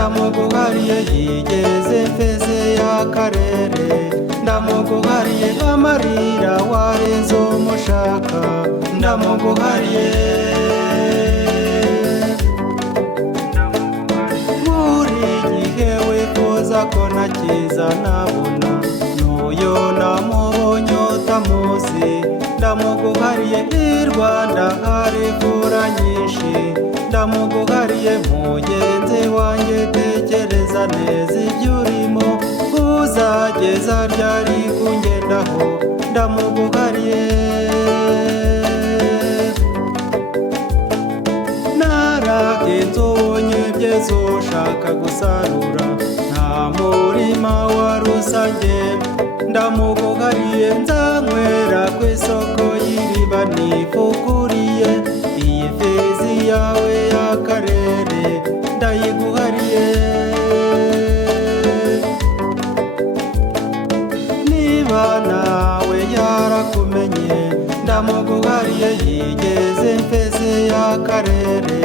Ndamuguhariye yigeze mfeze y'akarere, ndamuguhariye amarira warenze umushaka, ndamuguhariye. Buri gihe wifuza ko nakiza nabona, n'uyo namubonye utamuzi, ndamuguhariye. I Rwanda hari imvura nyinshi, ndamuguhariye mugenzi wanjye, tekereza neza ibyo urimo, uzageza ryari kungendaho, ndamuguhariye. Naragenze ubonye byeze ushaka gusarura, nta murima wa rusange, ndamuguhariye. Nzanywera ku isoko y'iriba nifukuriye, iyi fezi yawe y'akarere ndayiguhariye. Niba nawe yarakumenye, ndamuguhariye yigeze mfeze y'akarere,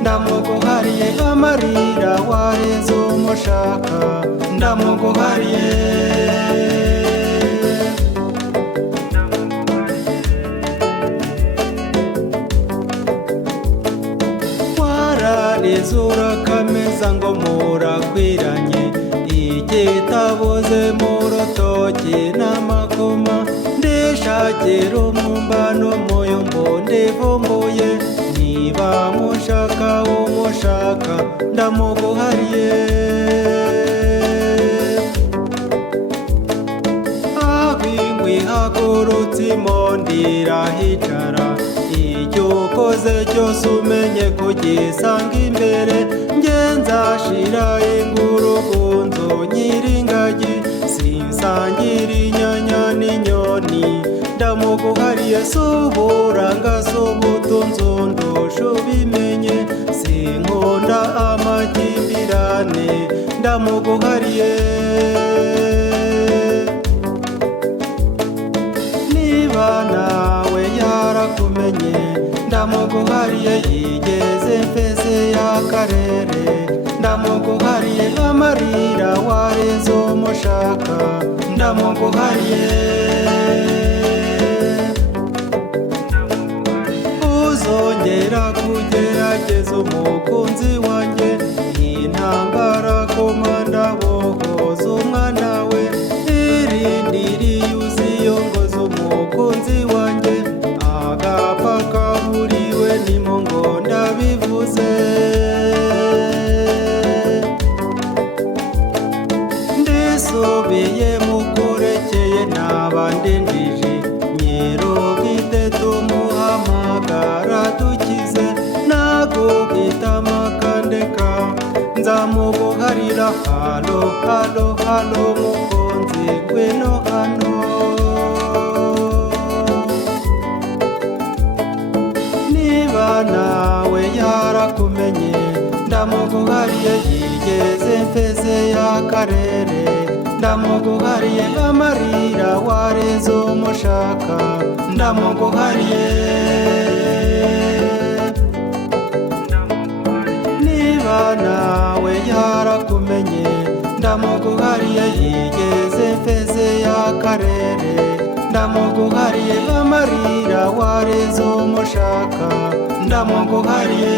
ndamuguhariye amarira warenze umushaka, ndamuguhariye. Izura kameza ngo murakwiranye, igitabuze mu rutoki n'amakoma, ndishakira umumbano muyumbu ndivumbuye, niba mushaka umushaka, ndamuguhariye. Ahingwi hagurutse imondi irahicara, icyo ukoze cyose umenye kugisanga imbere, nge nzashira ingurugunzo nyiringagi, sinsangira inyanya n'inyoni, ndamuguhariye. Suburanga subutunzo ndusha ubimenye, sinkunda amakimbirane, ndamuguhariye. Niba nawe yarakumenye, ndamuguhariye yigeze mfeze y'akarere, ndamuguhariye amarira warenze umushaka, ndamuguhariye. Uzongera kugerageza umukunzi wanjye, intambara komanda bohoza umwana we, irindiri yuziyongoza umukunzi wanjye, agapfa kaburiwe nimo ngo ndabivuze. Ndisubiye mukurekeye n'abandi njiji, nyir'ubwite tumuhamagara dukize, nagubwita amakandeka nzamuguharira. Halo halo halo mukunzi ngwino hano. Niba nawe yarakumenye, ndamuguhariye yigeze mfeze y'akarere, ndamuguhariye amarira warenze umushaka, ndamuguhariye. Niba nawe yarakumenye, ndamuguhariye yigeze mfeze y'akarere, ndamuguhariye amarira warenze umushaka, ndamuguhariye.